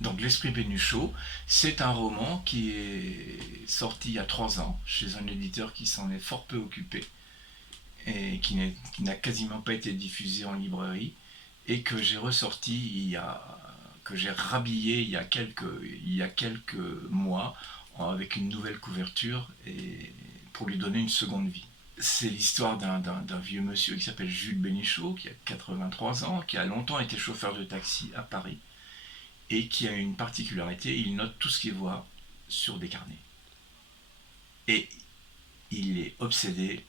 Donc L'Esprit Bénuchot, c'est un roman qui est sorti il y a 3 ans chez un éditeur qui s'en est fort peu occupé et qui n'a quasiment pas été diffusé en librairie et que j'ai ressorti que j'ai rhabillé il y a quelques mois avec une nouvelle couverture et pour lui donner une seconde vie. C'est l'histoire d'un vieux monsieur qui s'appelle Jules Bénichot, qui a 83 ans, qui a longtemps été chauffeur de taxi à Paris et qui a une particularité, il note tout ce qu'il voit sur des carnets. Et il est obsédé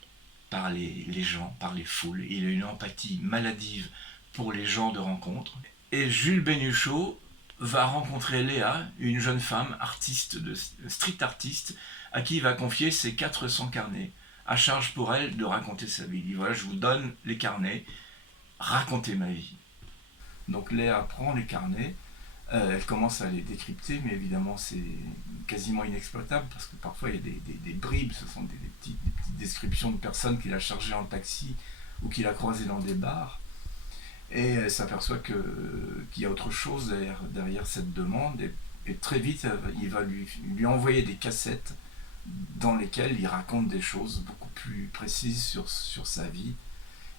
par les gens, par les foules. Il a une empathie maladive pour les gens de rencontre. Et Jules Bénuchot va rencontrer Léa, une jeune femme artiste, street artiste, à qui il va confier ses 400 carnets, à charge pour elle de raconter sa vie. Il dit voilà, je vous donne les carnets, racontez ma vie. Donc Léa prend les carnets, elle commence à les décrypter, mais évidemment c'est quasiment inexploitable parce que parfois il y a des bribes, ce sont des petites descriptions de personnes qu'il a chargées en taxi ou qu'il a croisées dans des bars. Et elle s'aperçoit qu'il y a autre chose derrière cette demande. Et très vite, il va lui envoyer des cassettes dans lesquelles il raconte des choses beaucoup plus précises sur sa vie.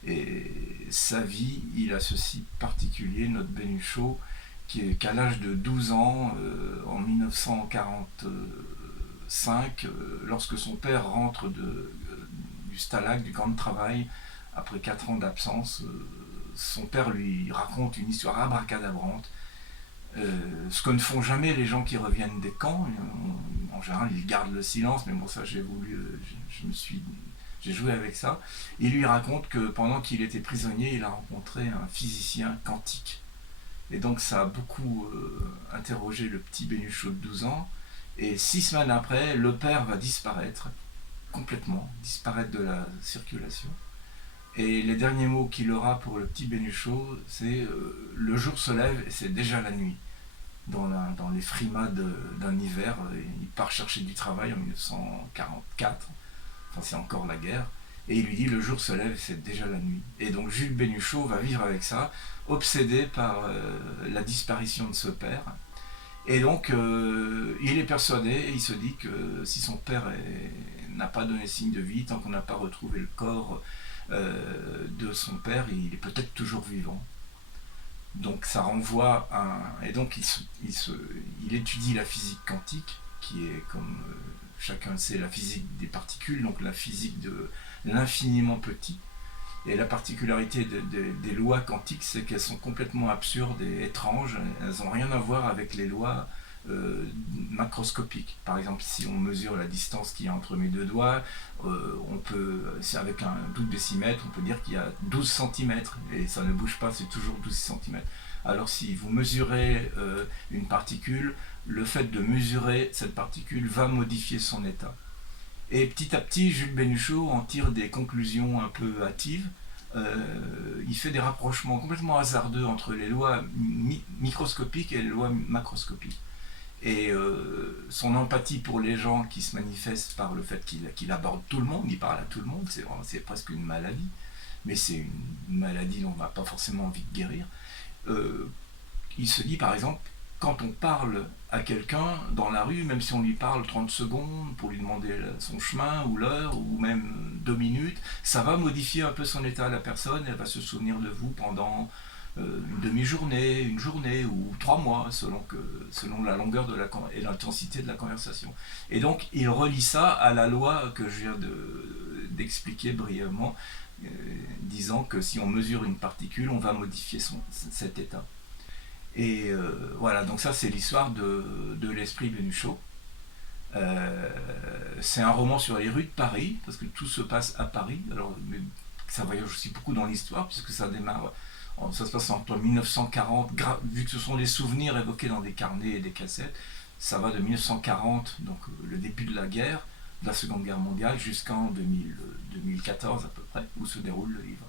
Et sa vie, il a ceci particulier, notre Bénuchot, qu'à l'âge de 12 ans, en 1945, lorsque son père rentre du Stalag, du camp de travail, après 4 ans d'absence, son père lui raconte une histoire abracadabrante, ce que ne font jamais les gens qui reviennent des camps. En général, ils gardent le silence, mais bon, ça, j'ai joué avec ça. Il lui raconte que pendant qu'il était prisonnier, il a rencontré un physicien quantique. Et donc, ça a beaucoup interrogé le petit Bénuchot de 12 ans. Et 6 semaines après, le père va disparaître, complètement, disparaître de la circulation. Et les derniers mots qu'il aura pour le petit Bénuchot, c'est le jour se lève et c'est déjà la nuit. Dans les frimas d'un hiver, il part chercher du travail en 1944, enfin c'est encore la guerre, et il lui dit le jour se lève et c'est déjà la nuit. Et donc Jules Bénuchot va vivre avec ça, obsédé par la disparition de ce père. Et donc il est persuadé, et il se dit que si son père n'a pas donné signe de vie, tant qu'on n'a pas retrouvé le corps de son père, il est peut-être toujours vivant. Donc ça renvoie à... Et donc il étudie la physique quantique, qui est, comme chacun le sait, la physique des particules, donc la physique de l'infiniment petit. Et la particularité des lois quantiques, c'est qu'elles sont complètement absurdes et étranges. Elles n'ont rien à voir avec les lois macroscopiques. Par exemple, si on mesure la distance qu'il y a entre mes deux doigts, avec un 12 décimètres, on peut dire qu'il y a 12 centimètres et ça ne bouge pas, c'est toujours 12 centimètres. Alors si vous mesurez une particule, le fait de mesurer cette particule va modifier son état. Et petit à petit, Jules Bénuchot en tire des conclusions un peu hâtives. Il fait des rapprochements complètement hasardeux entre les lois microscopiques et les lois macroscopiques. Et son empathie pour les gens qui se manifeste par le fait qu'il aborde tout le monde, il parle à tout le monde, c'est presque une maladie, mais c'est une maladie dont on n'a pas forcément envie de guérir. Il se dit par exemple, quand on parle à quelqu'un dans la rue, même si on lui parle 30 secondes pour lui demander son chemin ou l'heure ou même 2 minutes, ça va modifier un peu son état. La personne, elle va se souvenir de vous pendant une demi-journée, une journée ou 3 mois, selon la longueur et l'intensité de la conversation. Et donc, il relie ça à la loi que je viens d'expliquer brièvement, disant que si on mesure une particule, on va modifier cet état. Et voilà, donc ça c'est l'histoire de l'Esprit Bénuchot. C'est un roman sur les rues de Paris, parce que tout se passe à Paris. Alors, mais ça voyage aussi beaucoup dans l'histoire, puisque ça se passe entre 1940, vu que ce sont des souvenirs évoqués dans des carnets et des cassettes, ça va de 1940, donc le début de la guerre, de la Seconde Guerre mondiale, jusqu'en 2014 à peu près, où se déroule le livre.